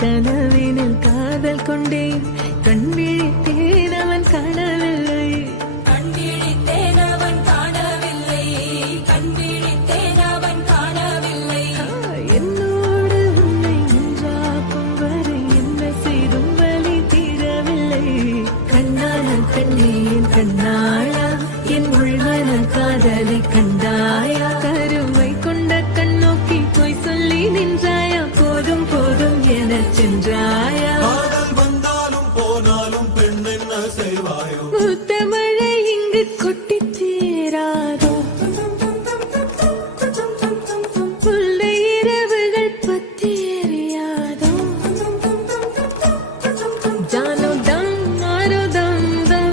கனவினில் காதல் கொண்டேன் கண் விழித்தேன் அவன் காணவில்லை கண் விழித்தேன் அவன் காணவில்லை கண் விழித்தேன் அவன் காணவில்லை என்னோடு உன்னை ஒன்றாக்கும் வரை என்ன செய்தும் வலி தீரவில்லை கண்ணான கண்ணேன் கண்ணாளா என் உள்மன காதலை கண்டாயா கருமை கொண்ட கண்ணோக்கி போய் சொல்லி நின்றாயா போதும் போதும் என சென்றாயா வந்தாலும் போனாலும் பெண் என்ன செய்வாயோ உத்தம